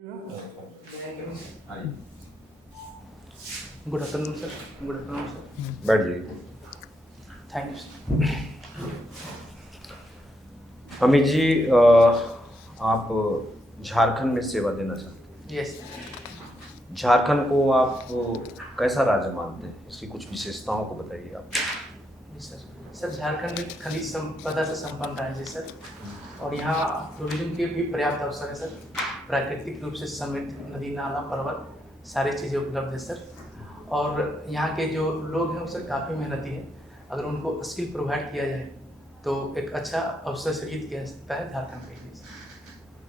Good afternoon sir. Good afternoon sir. बैठ जाइए। Thank you sir. Amit ji, आप झारखंड में सेवा देना चाहते यस हैं। झारखंड को आप कैसा राज्य मानते हैं? इसकी कुछ विशेषताओं को बताइए आप। जी सर। सर झारखंड एक खनिज संपदा से संपन्न राज्य है सर, और यहाँ टूरिज्म के भी पर्याप्त अवसर है सर। प्राकृतिक रूप से समृद्ध नदी नाला पर्वत सारी चीज़ें उपलब्ध है सर। और यहाँ के जो लोग हैं वो सर काफ़ी मेहनती हैं। अगर उनको स्किल प्रोवाइड किया जाए तो एक अच्छा अवसर सृजित किया जा सकता है झारखंड के लिए सर।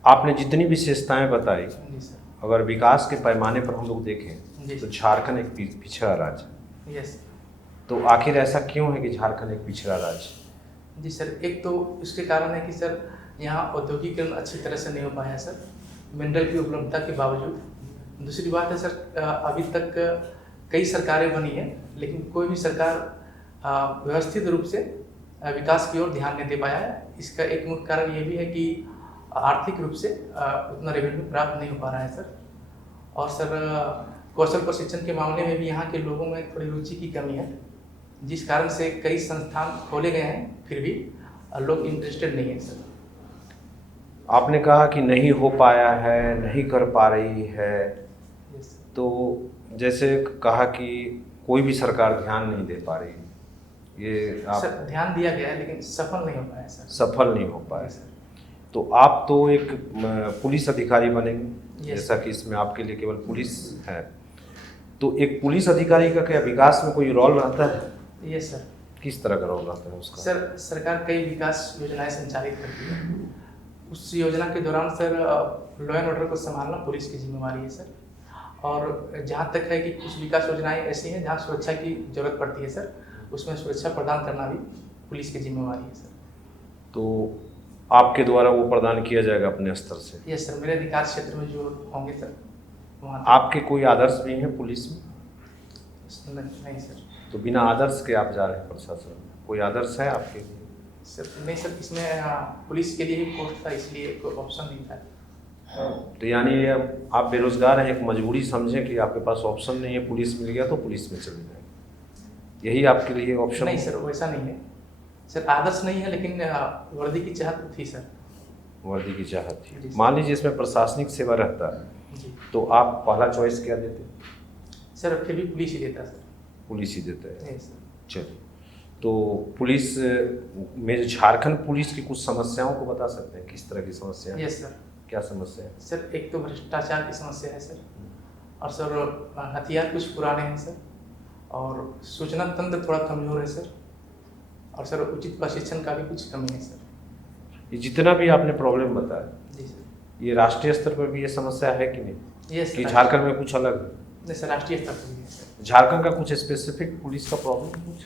आपने जितनी विशेषताएं बताई, जी सर। अगर विकास के पैमाने पर हम लोग देखें जी तो सर। झारखंड एक पिछड़ा राज्य है। यस। तो आखिर ऐसा क्यों है कि झारखंड एक पिछड़ा राज्य? जी सर, एक तो इसके कारण है कि सर यहाँ औद्योगिकरण अच्छी तरह से नहीं हो पाया है सर, मिनरल की उपलब्धता के बावजूद। दूसरी बात है सर, अभी तक कई सरकारें बनी हैं लेकिन कोई भी सरकार व्यवस्थित रूप से विकास की ओर ध्यान नहीं दे पाया है। इसका एक मुख्य कारण ये भी है कि आर्थिक रूप से उतना रेवेन्यू प्राप्त नहीं हो पा रहा है सर। और सर कौशल प्रशिक्षण के मामले में भी यहाँ के लोगों में थोड़ी रुचि की कमी है, जिस कारण से कई संस्थान खोले गए हैं फिर भी लोग इंटरेस्टेड नहीं है सर। आपने कहा कि नहीं हो पाया है, नहीं कर पा रही है, Yes, sir. तो जैसे कहा कि कोई भी सरकार ध्यान नहीं दे पा रही, ये आप सर ध्यान दिया गया है लेकिन सफल नहीं हो पाया सर। सफल नहीं हो पाए। Yes, sir. तो आप तो एक पुलिस अधिकारी बनेंगे, Yes, जैसा कि इसमें आपके लिए केवल पुलिस है, तो एक पुलिस अधिकारी का क्या विकास में कोई रोल रहता है? Yes sir. किस तरह का रोल रहता है उसका? सर सरकार कई विकास योजनाएं संचालित करती है। उस योजना के दौरान सर लॉ एंड ऑर्डर को संभालना पुलिस की जिम्मेवारी है सर। और जहाँ तक है कि कुछ विकास योजनाएं ऐसी हैं जहाँ सुरक्षा की जरूरत पड़ती है सर, उसमें सुरक्षा प्रदान करना भी पुलिस की जिम्मेवारी है सर। तो आपके द्वारा वो प्रदान किया जाएगा अपने स्तर से? यस सर, मेरे अधिकार क्षेत्र में जो होंगे सर वहाँ आपके कोई आदर्श भी हैं पुलिस में? नहीं सर। तो बिना आदर्श के आप जा रहे हैं प्रशासन में? कोई आदर्श है आपके लिए? सर नहीं सर, इसमें पुलिस के लिए ही पोस्ट था इसलिए कोई ऑप्शन नहीं था। तो यानी ये आप बेरोजगार हैं, एक मजबूरी समझें कि आपके पास ऑप्शन नहीं है, पुलिस मिल गया तो पुलिस में चले जाए, यही आपके लिए ऑप्शन? नहीं सर, वैसा नहीं है सर, आदर्श नहीं है लेकिन वर्दी की चाहत थी सर। वर्दी की चाहत जी थी। सर। मान लीजिए इसमें प्रशासनिक सेवा रहता है जी तो आप पहला चॉइस क्या देते? सर, फिर भी पुलिस ही देता सर। पुलिस ही देते हैं। Yes sir. चलिए, तो पुलिस में झारखंड पुलिस की कुछ समस्याओं को बता सकते हैं, किस तरह की समस्या है? Yes sir. क्या समस्या है? सर एक तो भ्रष्टाचार की समस्या है सर, और सर हथियार कुछ पुराने हैं सर, और सूचना तंत्र थोड़ा कमजोर है सर, और सर उचित प्रशिक्षण का भी कुछ कमी है सर। ये जितना भी आपने प्रॉब्लम बताया, जी सर। ये राष्ट्रीय स्तर पर भी ये समस्या है कि नहीं? यस कि सर। झारखंड में कुछ अलग है? नहीं सर, राष्ट्रीय स्तर पर भी है सर। झारखंड का कुछ स्पेसिफिक पुलिस का प्रॉब्लम कुछ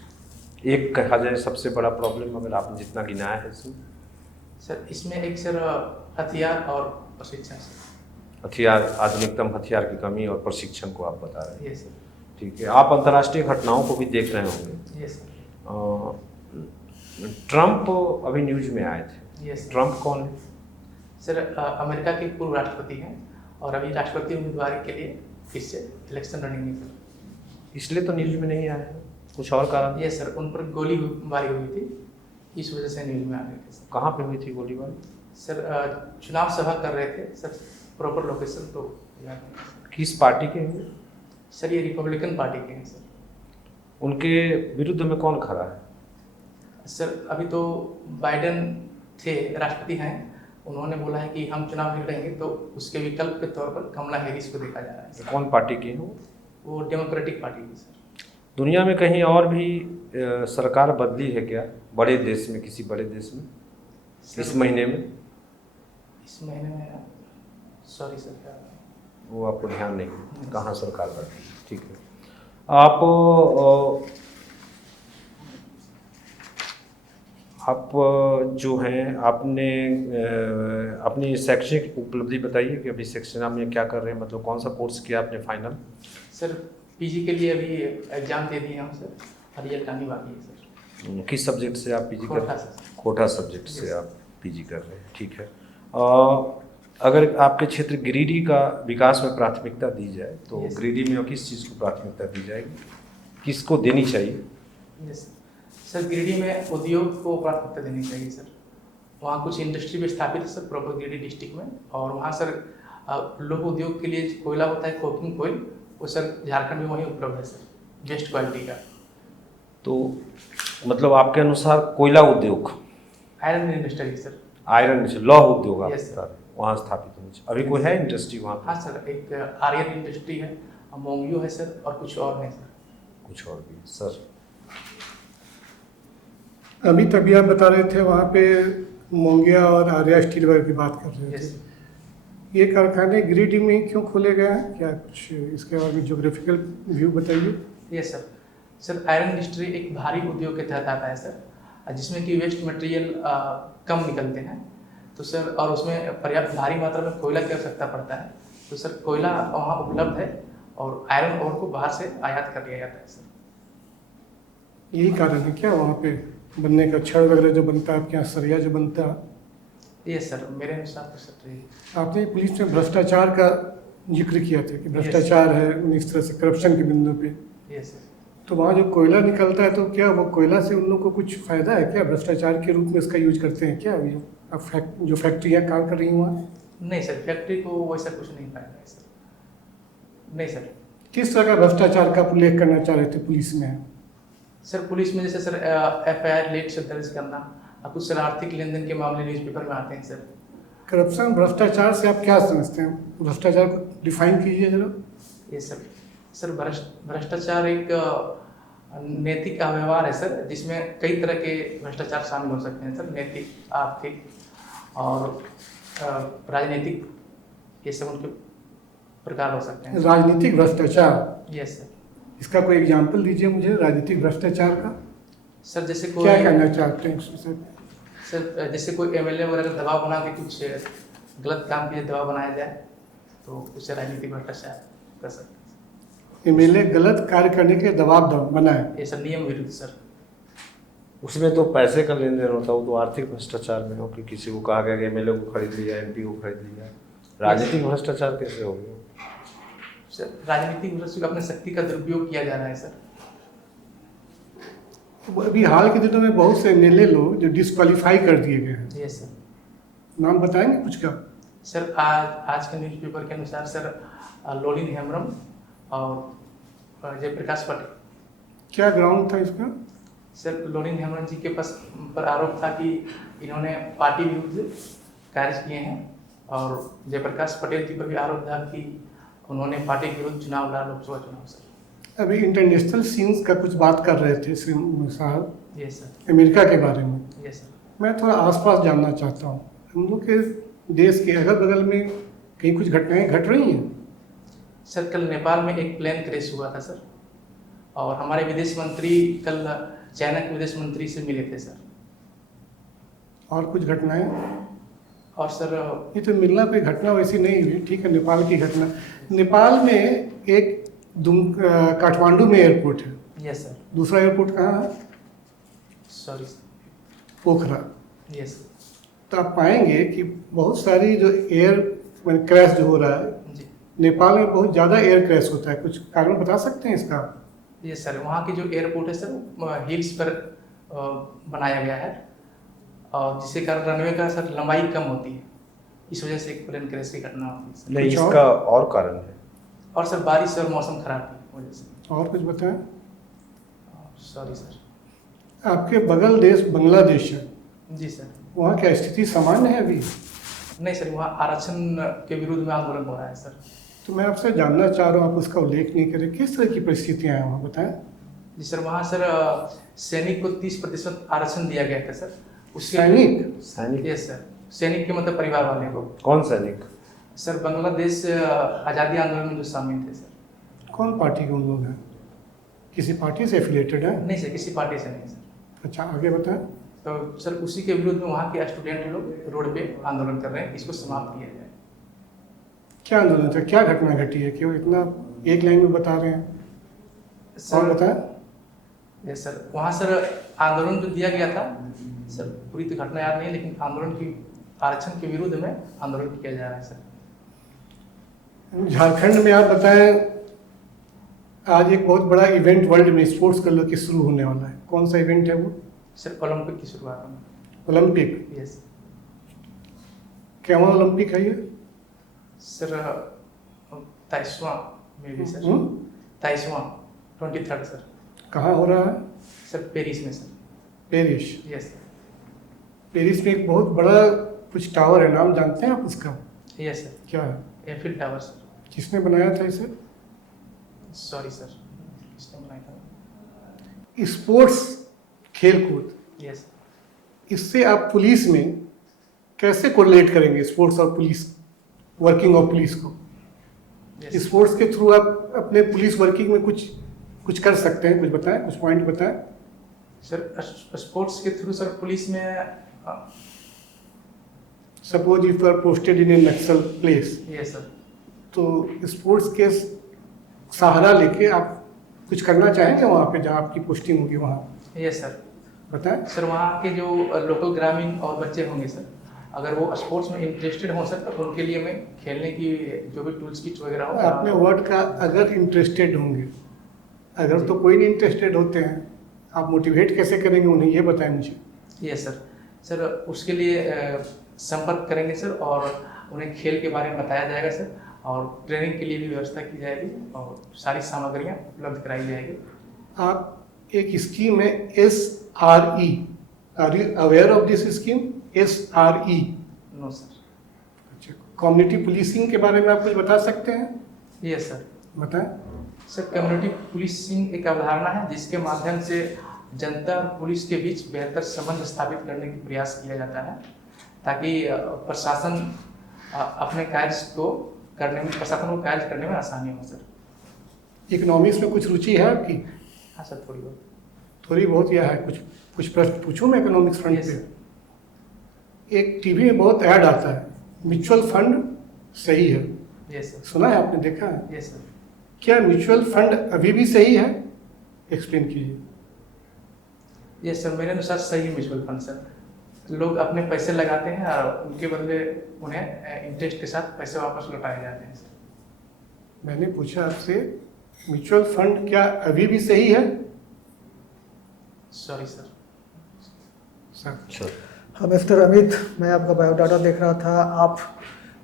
एक कहा जाए सबसे बड़ा प्रॉब्लम, अगर आपने जितना गिनाया है इसमें? सर इसमें एक सर हथियार और प्रशिक्षण सर। हथियार, आधुनिकतम हथियार की कमी और प्रशिक्षण को आप बता रहे हैं। Yes sir. ठीक है, आप अंतर्राष्ट्रीय घटनाओं को भी देख रहे होंगे। Yes sir. ट्रंप अभी न्यूज में आए थे। Yes sir. ट्रंप कौन है? सर अमेरिका के पूर्व राष्ट्रपति हैं, और अभी राष्ट्रपति उम्मीदवार के लिए फिर से इलेक्शन रनिंग है सर। इसलिए तो न्यूज में नहीं आए हैं, कुछ और कारण? यस सर, उन पर गोलीबारी हुई थी, इस वजह से न्यूज में आ गए थे सर। कहाँ पे हुई थी गोलीबारी? सर चुनाव सभा कर रहे थे सर, प्रॉपर लोकेशन तो याद नहीं है किस पार्टी के हैं? सर। ये रिपब्लिकन पार्टी के हैं सर। उनके विरुद्ध में कौन खड़ा है? सर अभी तो बाइडेन थे, राष्ट्रपति हैं, उन्होंने बोला है कि हम चुनाव नहीं लड़ेंगे, तो उसके विकल्प के तौर पर कमला हैरिस को देखा जा रहा है सर। कौन पार्टी के हैं वो डेमोक्रेटिक पार्टी की सर। दुनिया में कहीं और भी सरकार बदली है क्या, बड़े देश में, किसी बड़े देश में इस महीने में? इस महीने में सॉरी सर, क्या वो आपको ध्यान नहीं, कहाँ सरकार बदली? ठीक है, आप जो हैं आपने अपनी शैक्षणिक उपलब्धि बताइए कि अभी शिक्षा में क्या कर रहे हैं, मतलब कौन सा कोर्स किया आपने फाइनल? सर पीजी के लिए अभी एग्जाम दे दिए हम सर, और रिजल्ट आने बाकी है सर। किस सब्जेक्ट से आप पीजी कर रहे हैं? सर। कोटा सब्जेक्ट से आप पीजी कर रहे हैं, ठीक है। अगर आपके क्षेत्र गिरिडीह का विकास में प्राथमिकता दी जाए तो Yes. गिरिडीह में किस चीज़ को प्राथमिकता दी जाएगी, किसको देनी चाहिए? यस सर, गिरिडीह में उद्योग को प्राथमिकता देनी चाहिए सर। वहाँ कुछ इंडस्ट्री भी स्थापित है सर प्रॉपर गिरिडीह डिस्ट्रिक्ट में, और वहाँ सर लोह उद्योग के लिए कोयला होता है कोकिंग कोयल, वो सर झारखंड में वहीं उपलब्ध है सर, बेस्ट क्वालिटी का। तो मतलब आपके अनुसार कोयला उद्योग, आयरन इंडस्ट्री सर। आयरन लौह उद्योग आप Yes, बता रहे हैं, वहाँ स्थापित होनी चाहिए। अभी कोई है इंडस्ट्री वहाँ पे? हाँ सर, एक आर्यन इंडस्ट्री है, मोंगियो है सर, और कुछ और है सर। कुछ और भी है सर? अभी तभी आप बता रहे थे वहाँ पे मोंगिया और आर्या स्टील वर्क की बात कर रहे यस थे। ये कारखाने गिरिडीह में क्यों खोले गए हैं, क्या कुछ इसके बारे में ज्योग्राफिकल व्यू बताइए। Yes sir. Sir iron industry एक भारी उद्योग के तहत आता है सर, जिसमें कि वेस्ट मटेरियल कम निकलते हैं, तो सर और उसमें पर्याप्त भारी मात्रा में कोयला की आवश्यकता पड़ता है, तो सर कोयला वहाँ उपलब्ध है और आयरन ओर को बाहर से आयात कर लिया जाता है सर। यही कारण है क्या वहाँ पे बनने का, छड़ वगैरह जो बनता है आपके यहाँ, सरिया जो बनता है। ये सर मेरे अनुसार तो सर ये आपने पुलिस में भ्रष्टाचार का जिक्र किया था कि भ्रष्टाचार है इस तरह से करप्शन के बिंदु पे, ये सर। तो वहाँ जो कोयला निकलता है तो क्या वो कोयला से उन लोगों को कुछ फायदा है क्या, भ्रष्टाचार के रूप में इसका यूज करते हैं क्या अभी जो फैक्ट्रियाँ काम कर रही हैं वहाँ। नहीं सर, फैक्ट्री को वैसा कुछ नहीं फायदा है सर। नहीं सर। किस तरह का भ्रष्टाचार का आप उल्लेख करना चाह रहे थे पुलिस में। सर पुलिस में जैसे सर FIR लेट से दर्ज करना, कुछ सर आर्थिक लेन देन के मामले न्यूज़पेपर में आते हैं सर। करप्शन भ्रष्टाचार से आप क्या समझते हैं, भ्रष्टाचार को डिफाइन कीजिए जरा। ये सर भ्रष्टाचार एक नैतिक व्यवहार है सर, जिसमें कई तरह के भ्रष्टाचार शामिल हो सकते हैं सर, नैतिक, आर्थिक और राजनीतिक, ये सब उनके प्रकार हो सकते हैं। राजनीतिक भ्रष्टाचार, यस सर। इसका कोई एग्जाम्पल दीजिए मुझे राजनीतिक भ्रष्टाचार का। सर जैसे कोई क्या कहना चाहते हैं इसमें। सर जैसे कोई MLA वगैरह का दबाव बना के कुछ गलत काम के लिए दबाव बनाया जाए, तो उसे राजनीतिक भ्रष्टाचार कर सकते हैं। MLA गलत कार्य करने के लिए दबाव बनाए, ये सर नियम विरुद्ध सर। उसमें तो पैसे का लेन देन होता है, वो तो आर्थिक भ्रष्टाचार में हो कि किसी को कहा गया कि MLA को खरीद लिया, MP को खरीद लिया। राजनीतिक भ्रष्टाचार कैसे हो गया? सर राजनीतिक भ्रष्टाचार अपने शक्ति का दुरुपयोग किया जा रहा है सर। अभी हाल के दिनों में बहुत से MLA लोग जो डिस्क्वालीफाई कर दिए गए हैं, यस सर। नाम बताएंगे कुछ का। सर आज के न्यूज़पेपर के अनुसार सर लोलिन हेम्ब्रम और जयप्रकाश पटेल। क्या ग्राउंड था इसका। सर लोलिन हेम्ब्रम जी के पर आरोप था कि इन्होंने पार्टी विरुद्ध कार्य किए हैं, और जयप्रकाश पटेल जी पर भी आरोप था कि उन्होंने पार्टी के विरुद्ध चुनाव लड़ा, लोकसभा चुनाव सर। अभी इंटरनेशनल सीन्स का कुछ बात कर रहे थे श्री साहब, यस सर। अमेरिका के बारे में। Yes sir. मैं थोड़ा आसपास जानना चाहता हूँ, हम लोग के देश के अगल बगल में कहीं कुछ घटनाएं घट रही हैं। सर कल नेपाल में एक प्लेन क्रैश हुआ था सर, और हमारे विदेश मंत्री कल चाइना के विदेश मंत्री से मिले थे सर। और कुछ घटनाएं। और सर ये तो मिलना कोई घटना वैसी नहीं हुई, ठीक है, नेपाल की घटना। नेपाल में एक काठमांडू में एयरपोर्ट है। Yes sir. दूसरा एयरपोर्ट कहाँ है। Sorry sir. पोखरा। यस तो आप पाएंगे कि बहुत सारी जो एयर क्रैश जो हो रहा है जी। नेपाल में, बहुत ज़्यादा एयर क्रैश होता है। कुछ कारण बता सकते हैं इसका। यस सर, वहाँ की जो एयरपोर्ट है सर हिल्स पर बनाया गया है, और जिसके कारण रनवे का सर लंबाई कम होती है, इस वजह से एक प्लेन क्रैश की घटना होती है सर। नहीं, कुछ और? इसका और कारण है। और सर बारिश और मौसम खराब की वजह से। और कुछ बताएं। Sorry sir. आपके बगल देश बांग्लादेश है, जी सर। वहाँ क्या स्थिति सामान्य है अभी। नहीं सर, वहाँ आरक्षण के विरुद्ध में आंदोलन हो रहा है सर। तो मैं आपसे जानना चाह रहा हूँ, आप उसका उल्लेख नहीं करें, किस तरह की परिस्थितियाँ हैं वहाँ, बताएं। जी सर, वहाँ सर सैनिक को 30% आरक्षण दिया गया था सर। उसके सैनिक? यस सर, सैनिक के मतलब परिवार वाले को। कौन सैनिक? सर बांग्लादेश आज़ादी आंदोलन में जो शामिल थे सर। कौन पार्टी के उन लोग हैं, किसी पार्टी से एफिलेटेड है। नहीं सर, किसी पार्टी से नहीं सर। अच्छा, आगे बताएं। तो सर उसी के विरुद्ध में वहाँ के स्टूडेंट लोग रोड पे आंदोलन कर रहे हैं, इसको समाप्त किया जाए। क्या आंदोलन था, क्या घटना घटी है, क्यों इतना एक लाइन में बता रहे हैं। और सर बताएं। यस सर, वहाँ सर आंदोलन जो दिया गया था सर, पूरी तो घटना याद नहीं, लेकिन आंदोलन की आरक्षण के विरुद्ध में आंदोलन किया जा रहा है सर। झारखंड में आप बताएं, आज एक बहुत बड़ा इवेंट वर्ल्ड में स्पोर्ट्स को लेकर शुरू होने वाला है। कौन सा इवेंट है वो? सर ओलंपिक की शुरुआत में। ओलंपिक? यस क्या वहाँ ओलंपिक है ये? सर 23वां में भी सर, 23वां 23rd सर। कहाँ हो रहा है? सर पेरिस में सर। पेरिस? यस पेरिस में एक बहुत बड़ा कुछ टावर है, नाम जानते हैं आप उसका? यस सर, क्या है? Eiffel tower sir. किसने बनाया था इसे? सॉरी सर, किसने बनाया था? स्पोर्ट्स, खेलकूद, यस इससे आप पुलिस में कैसे कोरिलेट करेंगे? स्पोर्ट्स और पुलिस, वर्किंग ऑफ पुलिस को यस स्पोर्ट्स के थ्रू आप अपने पुलिस वर्किंग में कुछ कर सकते हैं? कुछ बताएं, कुछ पॉइंट बताएं। सर। स्पोर्ट्स के थ्रू सर पुलिस में suppose if you are posted in a Naxal place, yes sir. तो स्पोर्ट्स के सहारा लेके आप कुछ करना चाहेंगे वहाँ पे जहाँ आपकी पोस्टिंग होगी वहाँ? Yes sir. बताएं। सर वहाँ के जो लोकल ग्रामीण और बच्चे होंगे सर, अगर वो स्पोर्ट्स में इंटरेस्टेड हों सर, तो उनके लिए मैं खेलने की जो भी टूल्स किट वगैरह हो। आपने वर्ड का अगर इंटरेस्टेड होंगे, अगर तो कोई नहीं इंटरेस्टेड होते हैं, आप मोटिवेट कैसे करेंगे उन्हें, ये बताएं मुझे। Yes sir. सर उसके लिए संपर्क करेंगे सर, और उन्हें खेल के बारे में बताया जाएगा सर, और ट्रेनिंग के लिए भी व्यवस्था की जाएगी और सारी सामग्रियाँ उपलब्ध कराई जाएगी। आप एक स्कीम है SRE, are you aware of this scheme? SRE? No sir. अच्छा, कम्युनिटी पुलिसिंग के बारे में आप कुछ बता सकते हैं? Yes sir. बताएं। सर कम्युनिटी पुलिसिंग एक अवधारणा है जिसके माध्यम से जनता और पुलिस के बीच बेहतर संबंध स्थापित करने की प्रयास किया जाता है, ताकि प्रशासन अपने कार्य को करने में, प्रशासन को कार्य करने में आसानी हो सर। इकोनॉमिक्स में कुछ रुचि है आपकी? हाँ सर, थोड़ी बहुत। थोड़ी बहुत या है? कुछ प्रश्न पूछूं मैं इकोनॉमिक्स फ्रंट Yes. पे? एक टीवी में बहुत ऐड आता है, म्यूचुअल फंड सही है, यस सर। सुना है आपने, देखा है? Yes sir. क्या म्यूचुअल फंड अभी भी सही है? एक्सप्लेन कीजिए। यस सर, मेरे अनुसार सही म्यूचुअल फंड सर। लोग अपने पैसे लगाते हैं और उनके बदले उन्हें इंटरेस्ट के साथ पैसे वापस लौटाए जाते हैं सर। मैंने पूछा आपसे, म्यूचुअल फंड क्या अभी भी सही है? Sorry sir. सर हाँ मिस्टर अमित, मैं आपका बायोडाटा देख रहा था। आप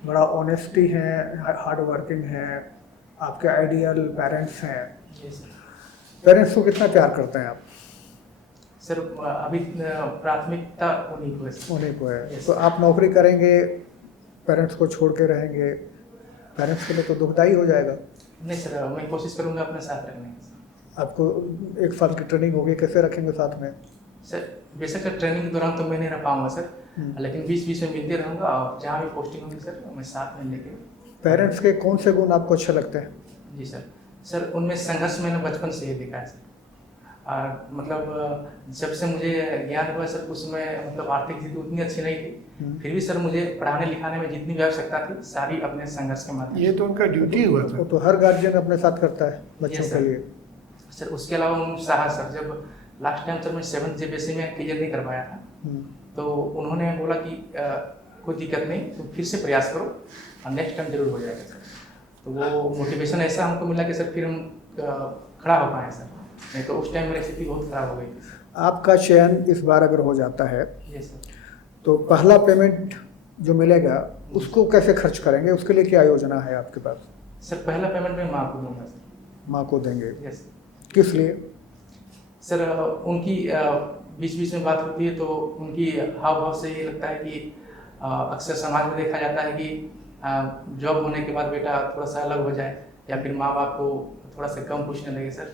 बड़ा ऑनेस्टी हैं, हार्ड वर्किंग हैं, आपके आइडियल पेरेंट्स हैं। Yes sir. पेरेंट्स को कितना प्यार करते हैं आप? सर अभी प्राथमिकता उन्हीं को है सर। उन्हीं को है। Yes. तो आप नौकरी करेंगे, पेरेंट्स को छोड़ के रहेंगे, पेरेंट्स के लिए तो दुखदाई हो जाएगा। नहीं सर, मैं कोशिश करूंगा अपने साथ रखने की सर। आपको 1 साल की ट्रेनिंग होगी, कैसे रखेंगे साथ में? सर बेशक सर, ट्रेनिंग के दौरान तो मैं नहीं रह पाऊंगा सर, लेकिन बीच बीच में मिलते रहूंगा, और जहाँ भी पोस्टिंग होगी सर मैं साथ में लेके। पेरेंट्स के कौन से गुण आपको अच्छे लगते हैं? जी सर। सर उनमें संघर्ष मैंने बचपन से ही देखा है सर। और मतलब जब से मुझे ज्ञान हुआ सर, उसमें मतलब आर्थिक स्थिति उतनी अच्छी नहीं थी, फिर भी सर मुझे पढ़ाने लिखाने में जितनी भी आवश्यकता थी सारी अपने संघर्ष के माध्यम ये तो उनका ड्यूटी हुआ था। वो तो हर गार्जियन अपने साथ करता है बच्चों Yes, के sir. लिए। सर उसके अलावा साहा सर, जब लास्ट टाइम सर मैं 7th JPSC में क्लियर नहीं कर पाया था, तो उन्होंने बोला कि कोई दिक्कत नहीं, तुम फिर से प्रयास करो और नेक्स्ट टाइम जरूर हो जाएगा सर। तो वो मोटिवेशन ऐसा हमको मिला कि सर फिर हम खड़ा हो पाए सर, नहीं तो उस टाइम मेरी स्थिति बहुत खराब हो गई थी। आपका चयन इस बार अगर हो जाता है यस सर। तो पहला पेमेंट जो मिलेगा उसको कैसे खर्च करेंगे? उसके लिए क्या योजना है आपके पास? सर पहला पेमेंट मैं माँ को दूंगा सर। माँ को देंगे? यस किस लिए? सर उनकी बीच बीच में बात होती है तो उनकी हाव भाव से ये लगता है कि अक्सर समाज में देखा जाता है कि जॉब होने के बाद बेटा थोड़ा सा अलग हो जाए, या फिर माँ बाप को थोड़ा सा कम पूछने लगे सर।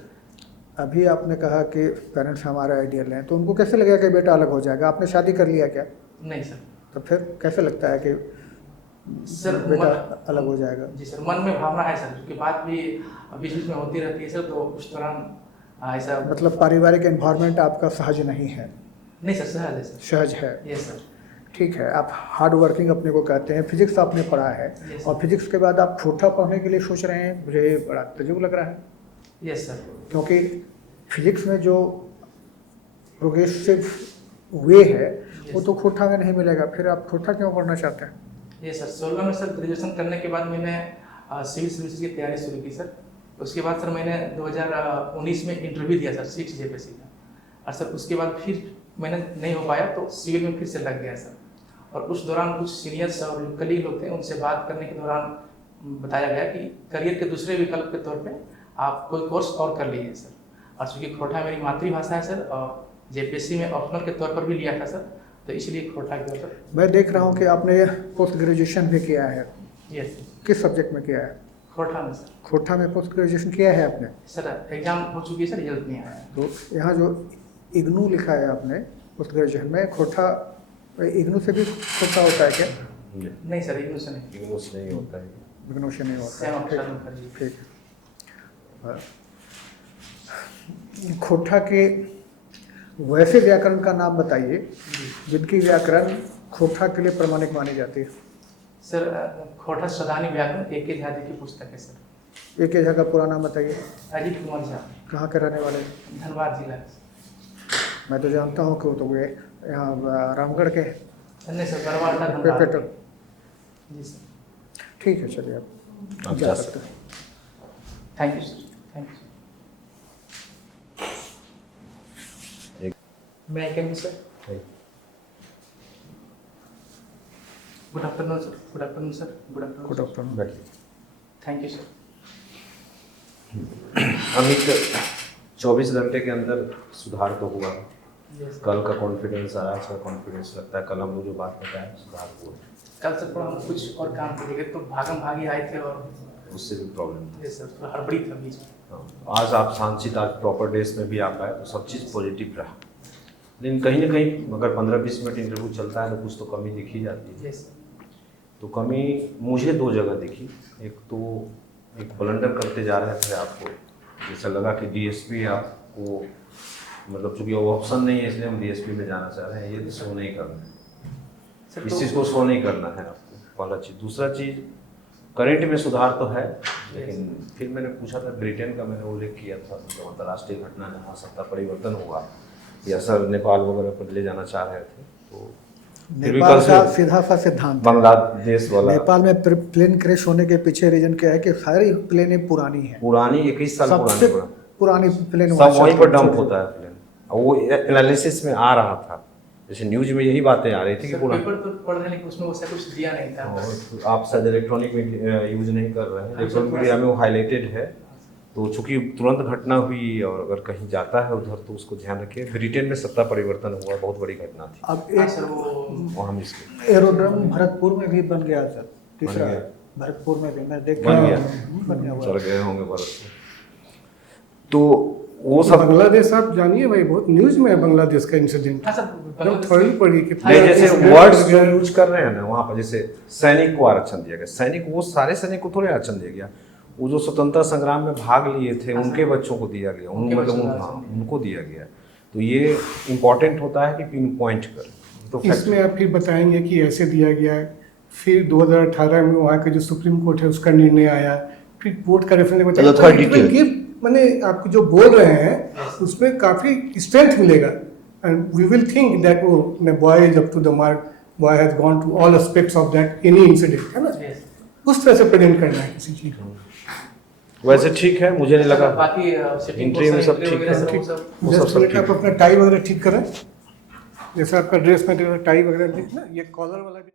अभी आपने कहा कि पेरेंट्स हमारे आइडियल हैं, तो उनको कैसे लगेगा कि बेटा अलग हो जाएगा? आपने शादी कर लिया क्या? नहीं सर। तो फिर कैसे लगता है कि सर बेटा अलग हो जाएगा? जी सर, मन में भावना है सर, उसके बाद भी बीच बीच में होती रहती है सर, तो उस दौरान ऐसा मतलब पारिवारिक एनवायरनमेंट आपका सहज नहीं है? नहीं सर, सहज है सर। सहज है। Yes sir. ठीक है, आप हार्ड वर्किंग अपने को कहते हैं, फिजिक्स आपने पढ़ा है, Yes, और फिजिक्स के बाद आप छोटा पढ़ने के लिए सोच रहे हैं, मुझे बड़ा तजुब लग रहा है। Yes sir. क्योंकि फिजिक्स में जो प्रोग्रेसिव वे है वो तो खोटा में नहीं मिलेगा, फिर आप खोटा क्यों करना चाहते हैं? ये सर 16 में सर ग्रेजुएशन करने के बाद मैंने सिविल सर्विसेज की तैयारी शुरू की सर। उसके बाद सर मैंने 2019 में इंटरव्यू दिया सर सीट जेपीएससी का, और सर उसके बाद फिर मैंने नहीं हो पाया तो सिविल में फिर से लग गया सर। और उस दौरान कुछ सीनियर्स और कलीग लोग थे, उनसे बात करने के दौरान बताया गया कि करियर के दूसरे विकल्प के तौर पे आप कोई कोर्स और कर लीजिए सर। और चूँकि खोटा मेरी मातृभाषा है सर और जेपीएससी में ऑप्शनल के तौर पर भी लिया था सर, तो इसलिए खोटा किया सर। मैं देख रहा हूँ कि आपने पोस्ट ग्रेजुएशन भी किया है, यस किस सब्जेक्ट में किया है? खोटा में सर। खोटा में पोस्ट ग्रेजुएशन किया है आपने? सर एग्जाम हो चुकी है सर, रिजल्ट नहीं आया। तो यहाँ जो इग्नू लिखा है आपने पोस्ट ग्रेजुएशन में, खोटा इग्नू से भी खोटा होता है क्या? नहीं सर, इग्नू से नहीं। इग्नू से नहीं होता है। इग्नू से नहीं होता सेम है, ऑप्शन में करिए। ठीक है। खोटा के वैसे व्याकरण का नाम बताइए जिनकी व्याकरण खोटा के लिए प्रमाणिक मानी जाती है। सर खोटा सदानी व्याकरण एक झा की पुस्तक है सर। एक जगह का पूरा नाम बताइए। अजीत कुमार झा, कहाँ के रहने वाले? धनबाद जिला। मैं तो जानता हूँ कि वो तो ये यहाँ रामगढ़ के नहीं सर, बरवाटा धनबाद। पेपर। जी सर। ठीक है, चलिए आप जा सकते हैं। Thank you sir, thank you. मैं कैन sir. Good afternoon sir. Good afternoon sir. Good afternoon. Good afternoon. बैठिए। Thank you sir. अमित, 24 घंटे के अंदर सुधार तो हुआ। यस। कल का कॉन्फिडेंस आया, आज का कॉन्फिडेंस लगता है कल हम लोग जो बात बताया सुधार हुआ। कल सर थोड़ा हम कुछ और काम करेंगे तो भागम भागी आए थे और उससे भी प्रॉब्लम था। यस सर, थोड़ा हड़बड़ी था बीच में। हाँ, आज आप शांत, आज प्रॉपर डेज में भी आ पाए तो सब चीज़ पॉजिटिव रहा। लेकिन कहीं ना कहीं अगर 15-20 मिनट इंटरव्यू चलता है तो कुछ तो कमी दिखी जाती है। यस। तो कमी मुझे 2 जगह दिखी। एक तो एक ब्लंडर करते जा रहे थे आपको, जैसा लगा कि डीएसपी आपको मतलब चूंकि वो ऑप्शन नहीं है इसलिए हम डीएसपी में जाना चाह रहे हैं, ये तो शो नहीं करना है। इस चीज़ को शो नहीं करना है आपको, पहला चीज़। दूसरा चीज़, करंट में सुधार तो है, लेकिन फिर मैंने पूछा था ब्रिटेन का, मैंने उल्लेख किया था मतलब अंतर्राष्ट्रीय घटना जहाँ सत्ता परिवर्तन हुआ या सर नेपाल वगैरह पर ले जाना चाह रहे थे, तो नेपाल का सीधा सा सिद्धांत, बांग्लादेश वाला नेपाल में प्लेन क्रैश होने के पीछे रीजन क्या है कि सारी प्लेनें पुरानी है, पुरानी 21 साल सबसे पुरानी प्लेन सब वहीं पर डंप होता है प्लेन। वो एनालिसिस में आ रहा था, जैसे न्यूज में यही बातें आ रही थी कि पेपर तो पढ़ रहे हैं लेकिन उसमें वैसा कुछ दिया नहीं था। आप शायद इलेक्ट्रॉनिक यूज नहीं कर रहे हैं, इलेक्ट्रॉनिक मीडिया में वो हाईलाइटेड है। तो चूंकि तुरंत घटना हुई और अगर कहीं जाता है उधर तो उसको ध्यान रखिए। ब्रिटेन में सत्ता परिवर्तन हुआ, बहुत बड़ी घटना थी। अब हाँ एक सर, वो हम इसके एरोड्रम भरतपुर में भी बन गया सर, तीसरा गया। भरतपुर में भी मैं देख बन गया। बन गया हुआ चल गए होंगे भारत। तो वो सब बांग्लादेश आप जानिए भाई, बहुत न्यूज में है बांग्लादेश का इंसिडेंट। हाँ सर, मतलब थोड़ी पड़ी कितना नहीं, जैसे accident वर्ड्स हो जो गया। यूज कर रहे हैं ना वहाँ पर, जैसे सैनिक को आरक्षण दिया गया, सैनिक वो सारे सैनिक को थोड़े आरक्षण दिया गया, वो जो स्वतंत्रता संग्राम में भाग लिए थे उनके बच्चों को दिया गया, उनके बच्चों को हाँ, उनको दिया गया। तो ये इम्पोर्टेंट होता है कि पिन पॉइंट कर। तो इसमें आप फिर बताएंगे कि ऐसे दिया गया है, फिर 2018 में वहाँ का जो सुप्रीम कोर्ट है उसका निर्णय आया, फिर कोर्ट का रेफरेंस बताया, थोड़ा डिटेल। मैंने आपको जो बोल रहे हैं उसमें काफी स्ट्रेंथ मिलेगा, and we will think that वो boy is up to the mark, boy has gone to all aspects of that any incident, है ना? Yes. उस तरह से प्रेजेंट करना है किसी चीज को। वैसे ठीक है, मुझे नहीं लगा बाकी setting इंटरव्यू में सब interview ठीक वगैरह है। सब वो सब वो सब जस्ट सब मिनट ठीक आप अपना टाई वगैरह ठीक करें, जैसे आपका ड्रेस में टाई वगैरह देखना, ये कॉलर वाला भी